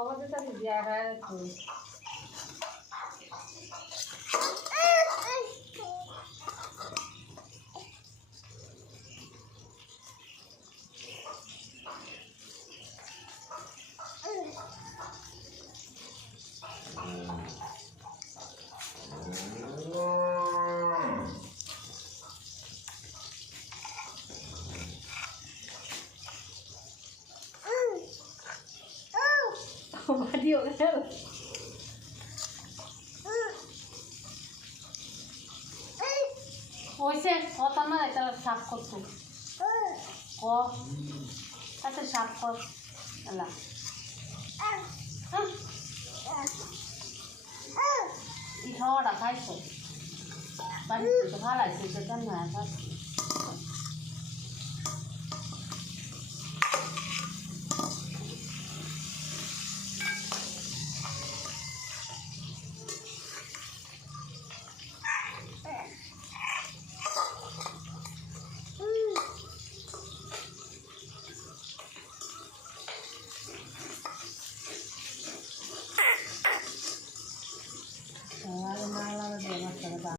আমাদের সাথে দিয়া খায় তো Video kan? Oise, kota mana itu sap kotu? Oh, kata sap kot, alah. Ini kau ada kai tu? Bagi tu kau lah, sih kan mana?